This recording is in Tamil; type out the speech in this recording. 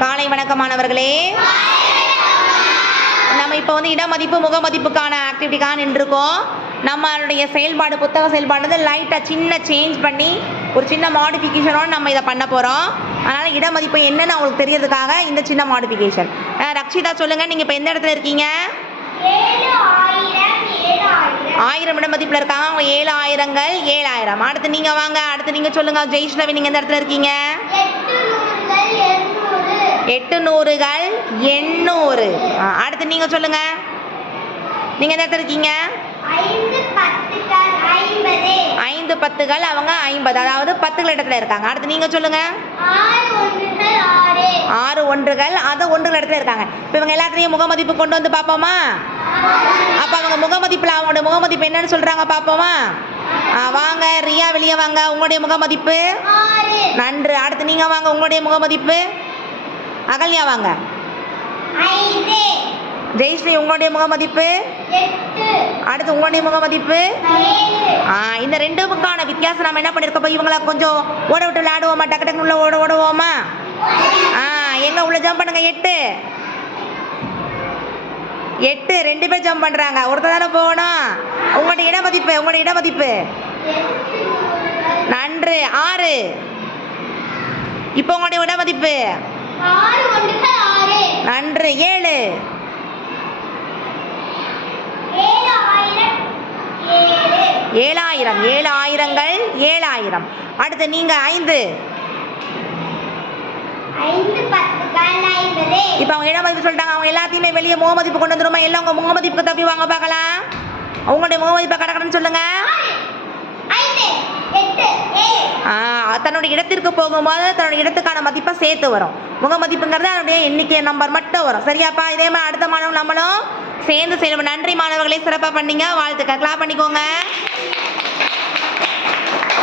காலை வணக்கம் மாணவர்களே. நம்ம இப்போ வந்து இடமதிப்பு முகமதிப்புக்கான ஆக்டிவிட்டிக்காக நின்றுருக்கோம். நம்மளுடைய செயல்பாடு புத்தக செயல்பாடு வந்து லைட்டாக சின்ன சேஞ்ச் பண்ணி ஒரு சின்ன மாடிஃபிகேஷனோடு நம்ம இதை பண்ண போகிறோம். அதனால் இடமதிப்பு என்னன்னு அவங்களுக்கு தெரியறதுக்காக இந்த சின்ன மாடிஃபிகேஷன். ரக்ஷிதா சொல்லுங்கள், நீங்கள் இப்போ எந்த இடத்துல இருக்கீங்க? 1000 இடமதிப்பில் இருக்காங்க. அவங்க 7000கள் 7000. அடுத்து நீங்கள் வாங்க, அடுத்து நீங்கள் சொல்லுங்கள். ஜெய்ஸ்ரவி நீங்கள் எந்த இடத்துல இருக்கீங்க? 800கள் 800. அடுத்து நீங்கள் சொல்லுங்கள், நீங்கள் எந்த இடத்துல இருக்கீங்க? 5 10கள் அவங்க 50, அதாவது 10கள் இடத்துல இருக்காங்க. அடுத்து நீங்கள் சொல்லுங்கள். 6 ஒன்றுகள் அது 1கள் இடத்துல இருக்காங்க. இப்போ இவங்க எல்லாத்தையும் முகமதிப்பு கொண்டு வந்து பார்ப்போமா? அப்போ அவங்க முகமதிப்பில் அவங்களோட முகமதிப்பு என்னன்னு சொல்கிறாங்க பார்ப்போமா? வாங்க ரியா, வெளியே வாங்க. உங்களுடைய முகமதிப்பு நன்று. அடுத்து நீங்கள் வாங்க, உங்களுடைய முகமதிப்பு. அகல்யா வாங்க. ஜெயஸ்ரீ உங்களுடைய முகமதிப்பு. அடுத்து உங்களுடைய முகமதிப்பு. இந்த ரெண்டுக்கான வித்தியாசம் நம்ம என்ன பண்ணிருக்கோம்? இவங்களை கொஞ்சம் ஓட விட்டு விளையாடுவோமா? டக்கு டக்கு உள்ள ஓடுவோமா? எங்க உள்ள ஜம்ப் பண்ணுங்க. 8 2 பேர் ஜம்ப் பண்றாங்க. ஒருத்தர் தானே போகணும். உங்களுடைய இடமதிப்பு நன்று 6. இப்போ உங்களுடைய இடமதிப்பு நன்று 7. 7000 7000கள் 7000. அடுத்து நீங்க 5. இப்போ அவங்க இடமதிப்பு சொல்லிட்டாங்க. அவங்க எல்லாத்தையுமே வெளியே முகமதிப்பு கொண்டு வந்துருமா? எல்லாம் உங்க முகமதிப்புக்கு தப்பி வாங்க பார்க்கலாம். உங்களுடைய முகமதிப்பை கடக்கணும்னு சொல்லுங்க. தன்னுடைய இடத்திற்கு போகும்போது தன்னுடைய இடத்துக்கான மதிப்பை சேர்த்து வரும். முகமதிப்புங்கிறது அதனுடைய எண்ணிக்கை நம்பர் மட்டும் வரும். சரியாப்பா? இதே மாதிரி அடுத்த மாணவர்கள் நம்மளும் சேர்ந்து செய்யணும். நன்றி மாணவர்களே, சிறப்பாக பண்ணீங்க. வாழ்த்துக்கள். கிளாப் பண்ணிக்கோங்க.